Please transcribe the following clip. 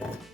Thank you.